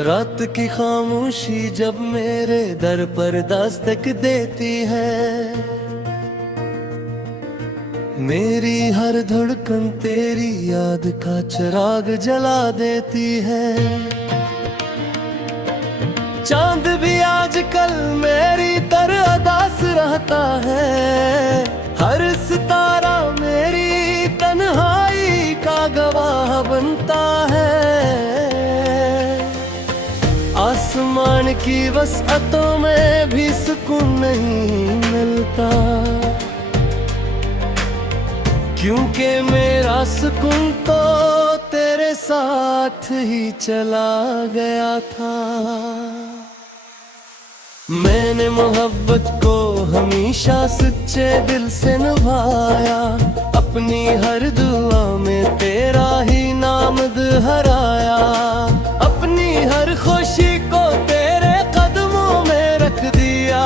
रात की खामोशी जब मेरे दर पर दस्तक देती है, मेरी हर धड़कन तेरी याद का चिराग जला देती है। चांद भी आजकल मेरी तरह उदास रहता है, हर सितारा मेरी तन्हाई का गवाह बनता है। आसमान की वसअतों में भी सुकून नहीं मिलता, क्योंकि मेरा सुकून तो तेरे साथ ही चला गया था। मैंने मोहब्बत को हमेशा सच्चे दिल से निभाया, अपनी हर दुआ में तेरा ही नाम दोहराया। अपनी हर खुशी को तेरे कदमों में रख दिया,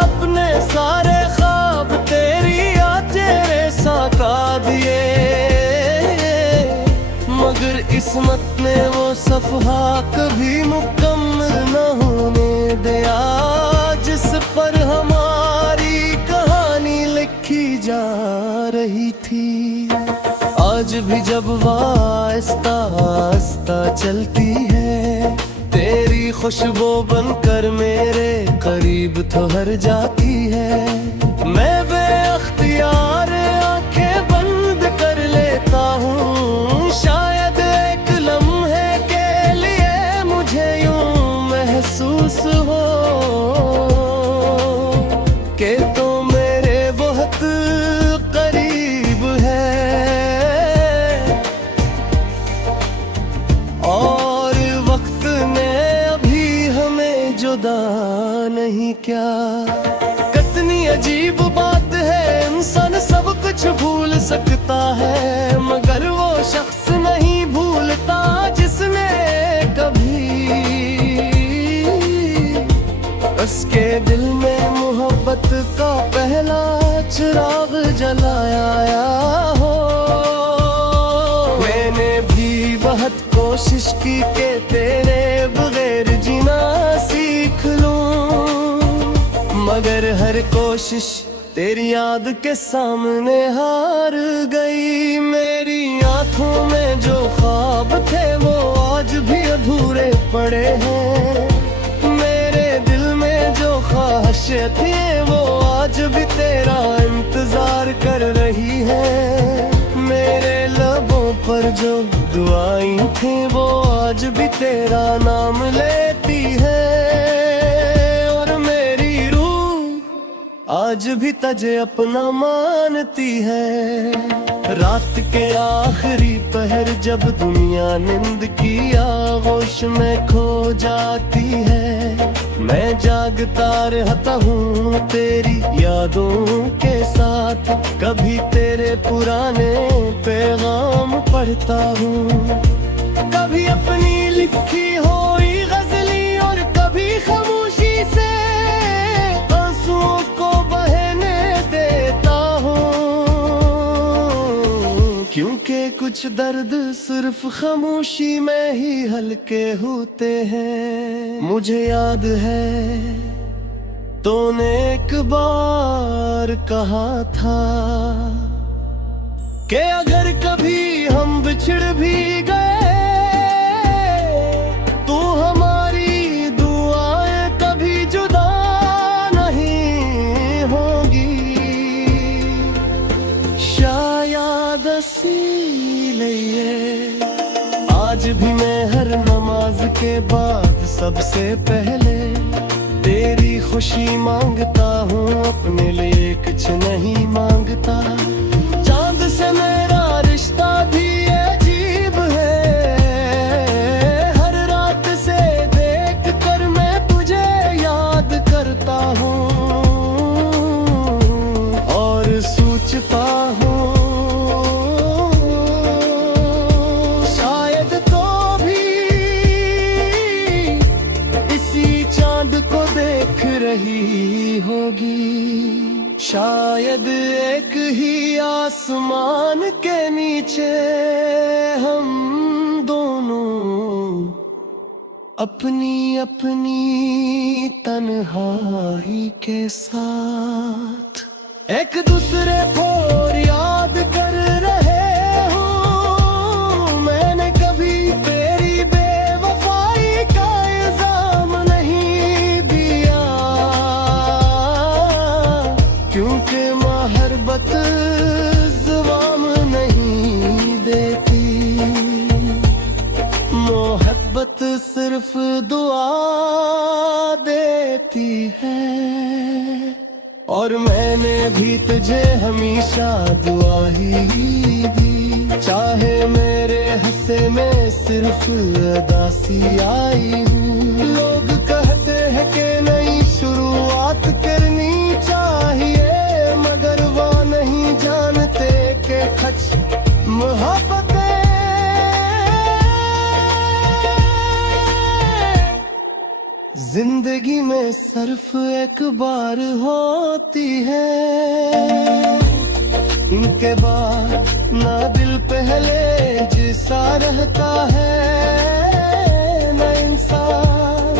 अपने सारे ख्वाब तेरी याद तेरे साका दिए। मगर किस्मत ने वो सफहा कभी मुकम्मल न होने दिया, जिस पर हमारी कहानी लिखी जा रही थी। आज भी जब आहिस्ता आहिस्ता चलती है, तेरी खुशबू बनकर मेरे करीब ठहर जाती है। मैं बेअख्तियार आंखें बंद कर लेता हूँ, शायद एक लम्हे के लिए मुझे यूं महसूस हो कि तो मेरे बहुत करीब है। और वक्त ने अभी हमें जुदा नहीं क्या। कितनी अजीब बात है, इंसान सब कुछ भूल सकता है, मगर वो शख्स नहीं भूलता जिसने कभी उसके दिल में मोहब्बत का पहला चिराग जलाया हो। मैंने भी बहुत कोशिश की कि तेरे बगैर जीना सीख लूं, मगर हर कोशिश तेरी याद के सामने हार गई। मेरी आंखों में जो ख्वाब थे वो आज भी अधूरे पड़े हैं, मेरे दिल में जो ख्वाहिशें थी वो आज भी तेरा इंतजार कर रही है। मेरे लबों पर जो दुआएं थी वो आज भी तेरा नाम लेती है। और मेरी रूह आज भी तुझे अपना मानती है। रात के आखिरी पहर जब दुनिया नींद की आगोश में खो जाती है, मैं जागता रहता हूँ तेरी यादों के साथ। कभी तेरे पुराने पैगाम पढ़ता हूँ, कभी अपनी लिखी हुई गजली, और कभी खामोशी से आंसुओं को बहने देता हूँ। क्योंकि कुछ दर्द सिर्फ खामोशी में ही हल्के होते हैं। मुझे याद है तूने एक बार कहा था कि अगर कभी हम बिछड़ भी गए तो हमारी दुआएं कभी जुदा नहीं होगी। शायद इसीलिए आज भी मैं हर नमाज के बाद सबसे पहले तेरी खुशी मांगता हूँ, अपने लिए कुछ नहीं मांगता। चांद से मेरा रिश्ता भी अजीब है, हर रात से देख कर मैं तुझे याद करता हूँ और सोचता हूँ शायद तो भी इसी चांद को देख रही होगी। शायद एक ही आसमान के नीचे हम दोनों अपनी अपनी तन्हाई के साथ एक दूसरे को याद कर रहे हूँ। मैंने कभी तेरी बेवफाई का इल्जाम नहीं दिया, क्योंकि मोहब्बत जवाब नहीं देती। मोहब्बत सिर्फ दुआ देती है, और मैंने भी तुझे हमेशा दुआ ही दी। चाहे मेरे हंसे में सिर्फ उदासी आई हूँ। लोग कहते हैं कि नई शुरुआत करनी चाहिए, मगर वो नहीं जानते कि खच मोहब्बत जिंदगी में सिर्फ एक बार होती है। इनके बाद ना दिल पहले जैसा रहता है ना इंसान।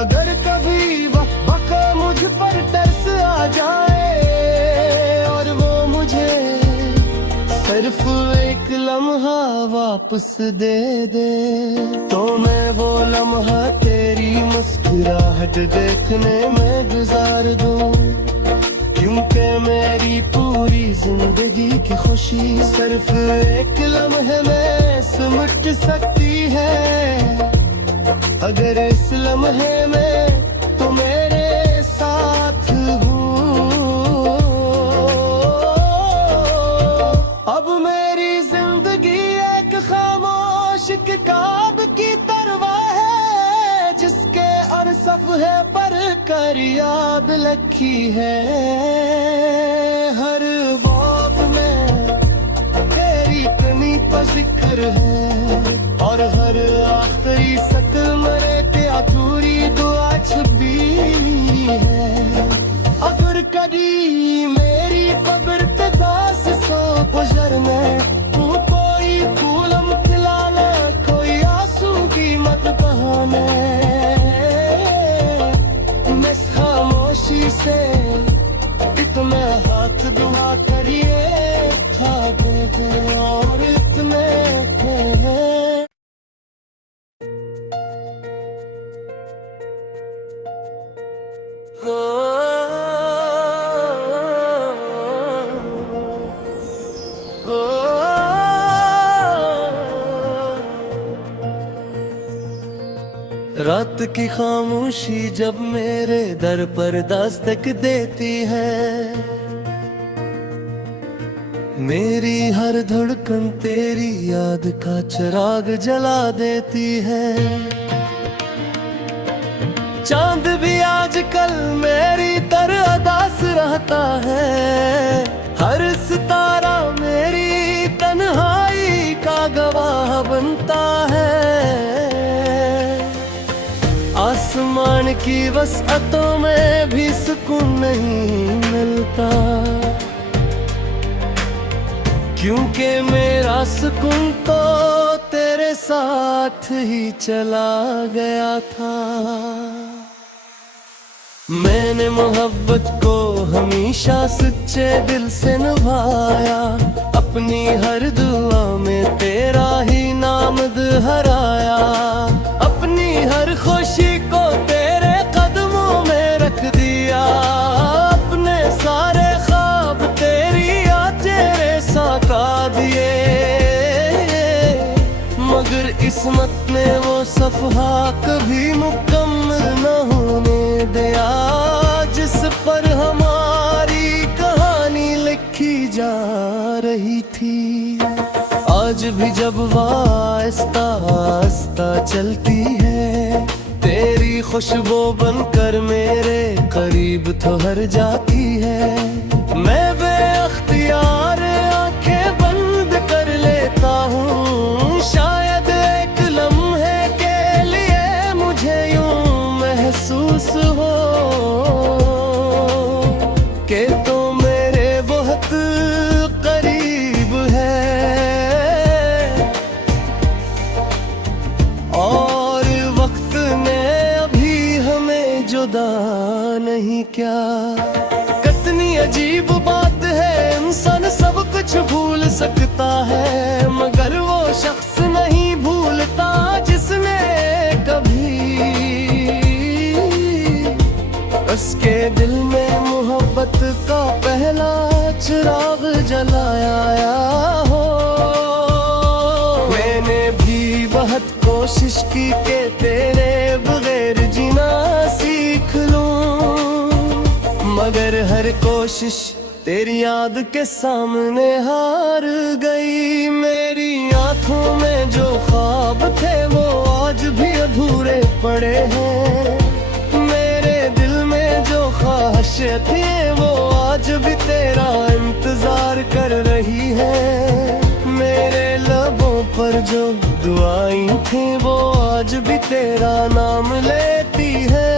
अगर कभी वक्त मुझ पर तरस आ जाए और वो मुझे सिर्फ एक लम्हा वापस दे दे, तो मैं वो लम्हा तेरी मुस्कुराहट देखने में गुजार दूं। क्योंकि मेरी पूरी जिंदगी की खुशी सिर्फ एक लम्हे में सिमट सकती है। अगर इस लम्हे में तो मेरे साथ हो, अब मेरी जिंदगी एक खामोश किताब की तरह है, जिसके हर सफ़े पर कर याद लिखी है। हर बाब में तेरी कमी का जिक्र है, और हर आखिरी सतर मरे ते अधूरी दुआ छुपी है। अगर कभी मेरी कब्र पे पास सो गुजरने, तू कोई फूलम खिलाना, कोई आंसू की मत बहाने। मैं खामोशी से इतना हाथ दुआ करिए था दे और इतने रात की खामोशी जब मेरे दर पर दस्तक देती है, मेरी हर धड़कन तेरी याद का चिराग जला देती है। चांद भी आजकल मेरी तरह उदास रहता है, हर सितारा मेरी तन्हाई का गवाह बनता है। आसमान की वसअतों में भी सुकून नहीं मिलता, क्योंकि मेरा सुकून तो तेरे साथ ही चला गया था। मैंने मोहब्बत को हमेशा सच्चे दिल से निभाया, अपनी हर दुआ में तेरा ही नाम दोहराया। अपनी हर खुशी को तेरे कदमों में रख दिया, अपने सारे ख्वाब तेरी याद तेरे साका दिए। मगर किस्मत ने वो सफ़हा कभी मुकम्मल न होने दिया, जिस पर हमारी कहानी लिखी जा रही थी। आज भी जब आहिस्ता आहिस्ता चलती है, तेरी खुशबू बनकर मेरे करीब ठहर जाती है। मैं बेअख्तियार आंखें बंद कर लेता हूँ, शायद एक लम्हे के लिए मुझे यूं महसूस हो कि तो मेरे बहुत करीब है। और वक्त नहीं क्या। कितनी अजीब बात है, इंसान सब कुछ भूल सकता है, मगर वो शख्स नहीं भूलता जिसने कभी उसके दिल में मोहब्बत का पहला चिराग जलाया हो। मैंने भी बहुत कोशिश की कि तेरे बगैर जीना सीख लूं, मगर हर कोशिश तेरी याद के सामने हार गई। मेरी आंखों में जो ख्वाब थे वो आज भी अधूरे पड़े हैं, मेरे दिल में जो ख्वाहिशें थी वो आज भी तेरा इंतजार कर रही है, मेरे लबों पर जो दुआएं थी वो आज भी तेरा नाम लेती है,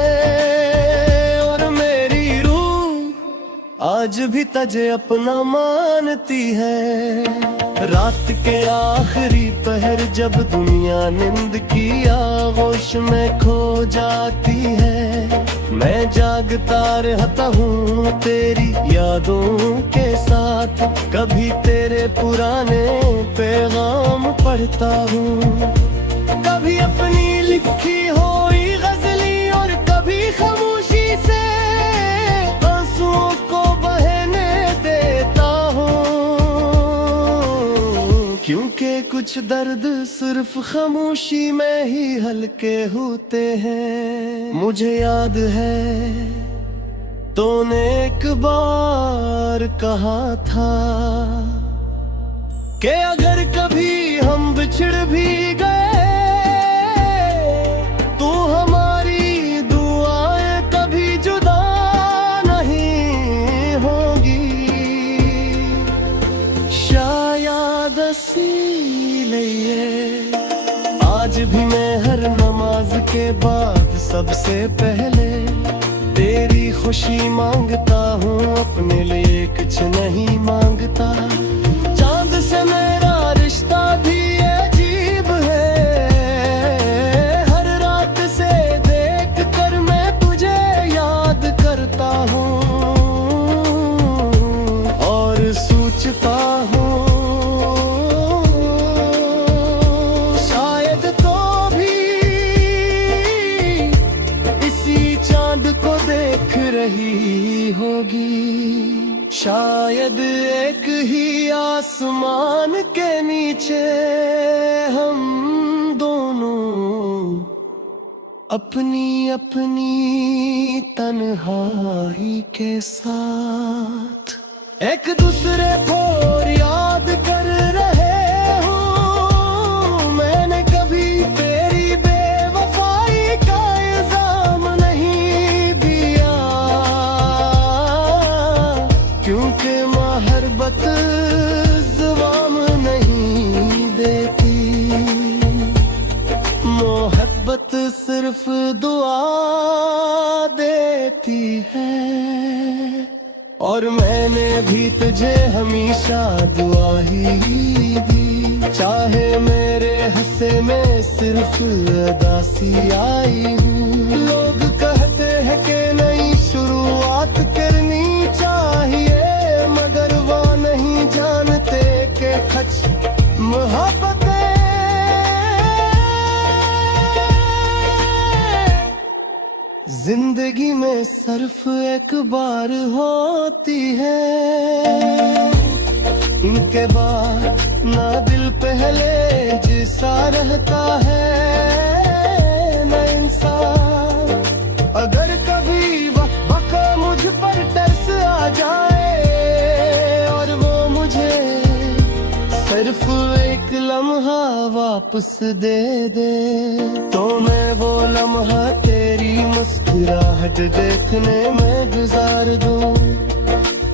और मेरी रूह आज भी तुझे अपना मानती है। रात के आखिरी पहर जब दुनिया नींद की आगोश में खो जाती है, मैं जागता रहता हूँ तेरी यादों के साथ, कभी तेरे पुराने पैगाम पढ़ता हूँ, कभी अपनी लिखी हुई गजली और कभी खामोशी से आंसुओं को बहने देता हूँ, क्योंकि कुछ दर्द सिर्फ खामोशी में ही हल्के होते हैं। मुझे याद है तूने एक बार कहा था कि अगर कभी हम बिछड़ भी गए तो हमारी दुआएं कभी जुदा नहीं होगी। शायद इसीलिए आज भी मैं हर नमाज के बाद सबसे पहले तेरी खुशी मांगता हूँ, अपने लिए कुछ नहीं मांगता। चांद से मेरा रिश्ता भी अजीब है, हर रात से देख कर मैं तुझे याद करता हूँ और सोचता हूँ शायद तो भी इसी चांद को देख रही होगी, शायद एक ही आसमान के नीचे हम दोनों अपनी अपनी तन्हाई के साथ एक दूसरे को याद कर रहे हो। मैंने कभी तेरी बेवफाई का इल्जाम नहीं दिया, क्योंकि मोहब्बत जवाब नहीं देती, मोहब्बत सिर्फ दुआ देती है। और मैंने भी तुझे हमेशा दुआ ही दी, चाहे मेरे हंसे में सिर्फ उदासी आई हूँ। लोग कहते हैं कि नई शुरुआत करनी चाहिए, मगर वो नहीं जानते कि सच मोहब्बत जिंदगी में सिर्फ एक बार होती है, इनके बाद ना दिल पहले जैसा रहता है ना इंसान। अगर कभी वक्त मुझ पर तरस आ जाए और वो मुझे सिर्फ एक लम्हा वापस दे दे, तो मैं वो लम्हा तेरी मुस्कुराहट देखने में गुजार दूं,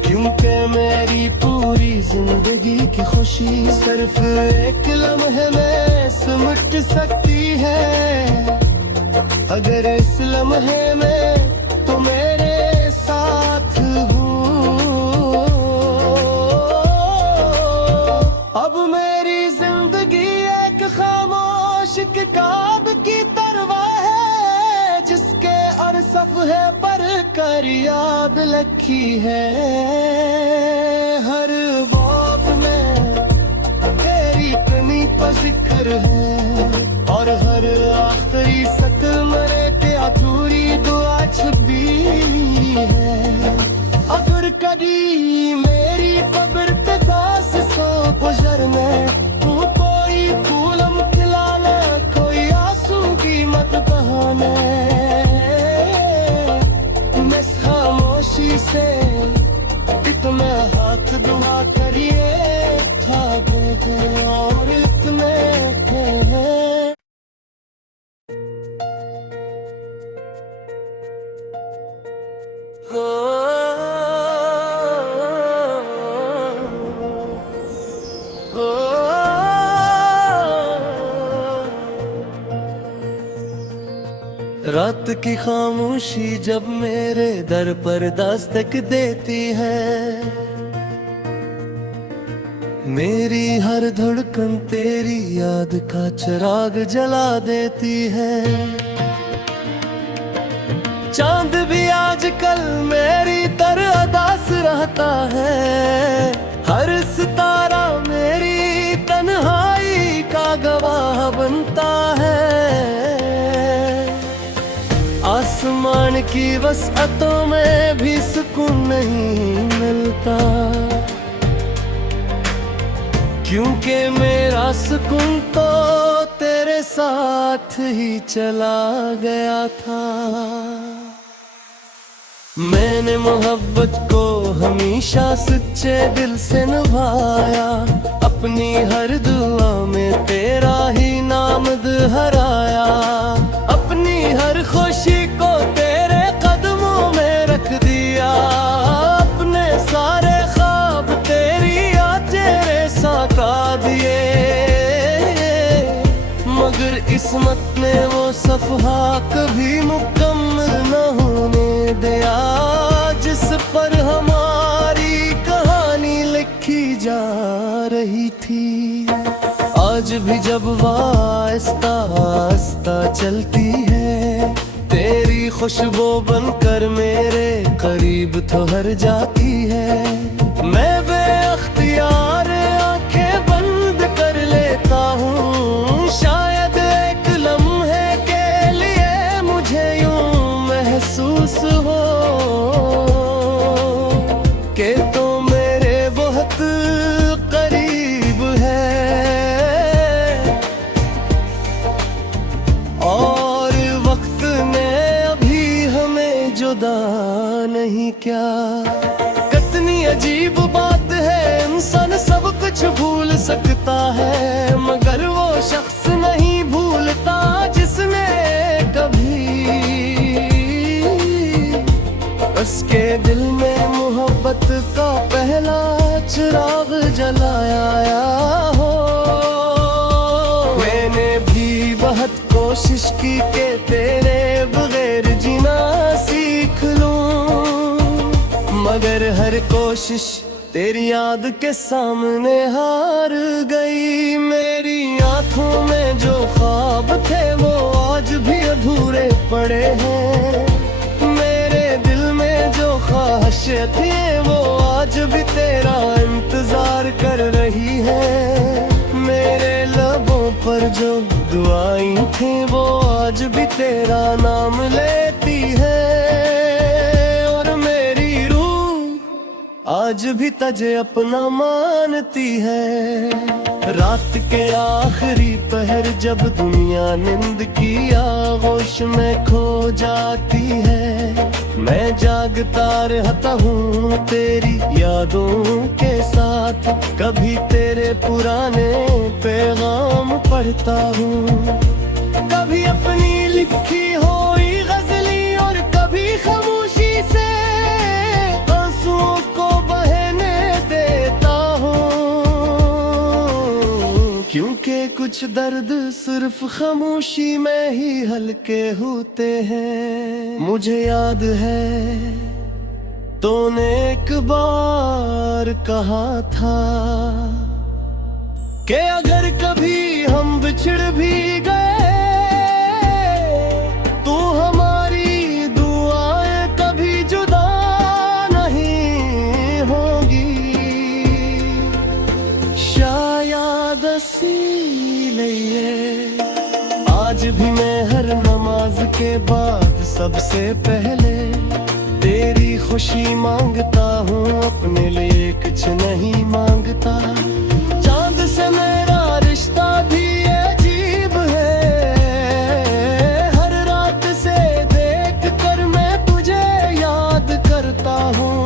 क्योंकि मेरी पूरी जिंदगी की खुशी सिर्फ एक लम्हे में सिमट सकती है। अगर इस लम्हे में तो मेरे साथ हो, अब मेरी जिंदगी एक खामोश किताब की तरह है, जिसके और सफ है पर कर याद लखी है। हर बात में तेरी कमी का जिक्र है और हर आखिरी सतमरे ते अधूरी दुआ छुपी है। अगर कभी मेरी कब्र पे पास सो गुजरने तू कोई फूलम खिलाना, कोई आंसू की मत बहाने। मैं खामोशी से इतना हाथ दुआ करिए था दे और इतने रात की खामोशी जब मेरे दर पर दस्तक देती है, मेरी हर धड़कन तेरी याद का चिराग जला देती है। चांद भी आजकल मेरी तरह उदास रहता है, हर सितारा मेरी तन्हाई का गवाह बनता है। आसमान की वसअतों में भी सुकून नहीं मिलता, क्योंकि मेरा सुकून तो तेरे साथ ही चला गया था। मैंने मोहब्बत को हमेशा सच्चे दिल से निभाया, अपनी हर दुआ में तेरा ही नाम दोहराया। अपनी हर खुशी को तेरे कदमों में रख दिया, अपने सारे ख्वाब तेरी याद तेरे साका दिए। मगर किस्मत ने वो सफहा कभी मुकम्मल न होने दिया, जिस पर हमारी कहानी लिखी जा रही थी। आज भी जब आहिस्ता आहिस्ता चलती है, तेरी खुशबू बनकर मेरे करीब ठहर जाती है। मैं बेअख्तियार आंखें बंद कर लेता हूँ, शायद एक लम्हे के लिए मुझे यूं महसूस हो कि तो मेरे बहुत करीब है। और वक्त ने अभी हमें जुदा नहीं क्या। कितनी अजीब बात है, इंसान सब कुछ भूल सकता है, मगर वो शख्स नहीं भूलता जिसने कभी उसके दिल में मोहब्बत का पहला चिराग जलाया हो। मैंने भी बहुत कोशिश की कि तेरे बगैर जीना सीख लूं, मगर हर कोशिश तेरी याद के सामने हार गई। मेरी आंखों में जो ख्वाब थे वो आज भी अधूरे पड़े हैं, मेरे दिल में जो ख्वाहिशें थी वो आज भी तेरा इंतजार कर रही है। मेरे लबों पर जो दुआएं थी वो आज भी तेरा नाम लेती है। और मेरी रूह आज भी तुझे अपना मानती है। रात के आखिरी पहर जब दुनिया नींद की आगोश में खो जाती है, मैं जागता रहता हूँ तेरी यादों के साथ। कभी तेरे पुराने पैगाम पढ़ता हूँ, कभी अपनी लिखी हुई गजली और कभी खामोशी से आंसुओं को बहने देता हूँ। क्योंकि कुछ दर्द सिर्फ खामोशी में ही हल्के होते हैं। मुझे याद है तूने एक बार कहा था कि अगर कभी हम बिछड़ भी गए तो हमारी दुआ आज भी मैं हर नमाज के बाद सबसे पहले तेरी खुशी मांगता हूँ, अपने लिए कुछ नहीं मांगता। चांद से मेरा रिश्ता भी अजीब है, हर रात से देख कर मैं तुझे याद करता हूँ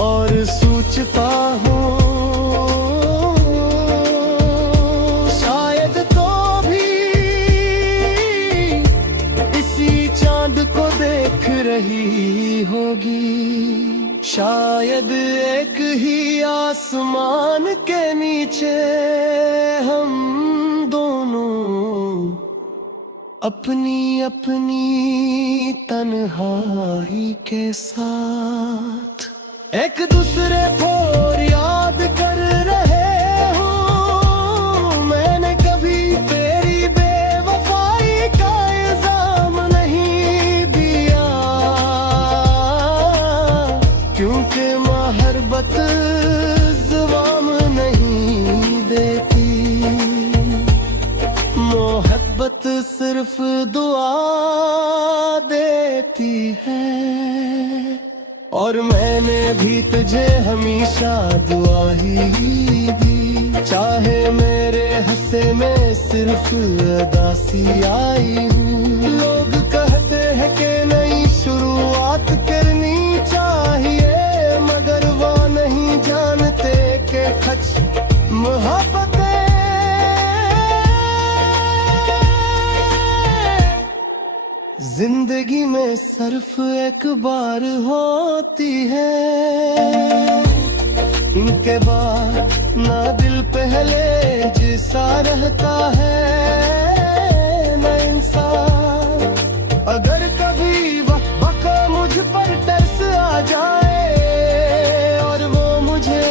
और सोचता हूँ शायद तो भी इसी चांद को देख रही होगी, शायद एक ही आसमान के नीचे हम दोनों अपनी अपनी तन्हाई के साथ एक दूसरे को याद कर रहे हो। मैंने कभी तेरी बेवफाई का इल्जाम नहीं दिया, क्योंकि मोहब्बत जवाब नहीं देती, मोहब्बत सिर्फ दुआ देती है। और मैंने भी तुझे हमेशा दुआ ही दी, चाहे मेरे हंसे में सिर्फ उदासी आई हूँ। लोग कहते हैं कि नई शुरुआत करनी चाहिए, मगर वो नहीं जानते कि सच मोहब्बत जिंदगी में सिर्फ एक बार होती है, इनके बाद ना दिल पहले जैसा रहता है ना इंसान। अगर कभी वक्त मुझ पर तरस आ जाए और वो मुझे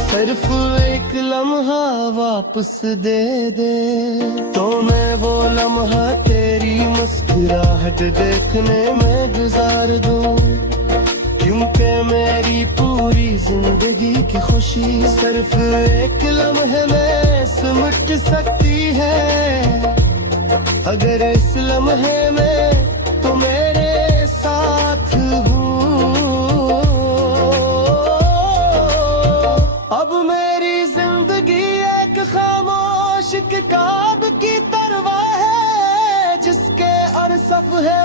सिर्फ एक लम्हा वापस दे दे, तो मैं वो लम्हा तेरी मुस्कुराहट देखने में गुजार दूं, क्योंकि मेरी पूरी जिंदगी की खुशी सिर्फ एक लम्हे में सिमट सकती है। अगर इस लम्हे में तो मेरे साथ हो, अब मेरी जिंदगी एक खामोश किताब की तरह है, जिसके अरसफ है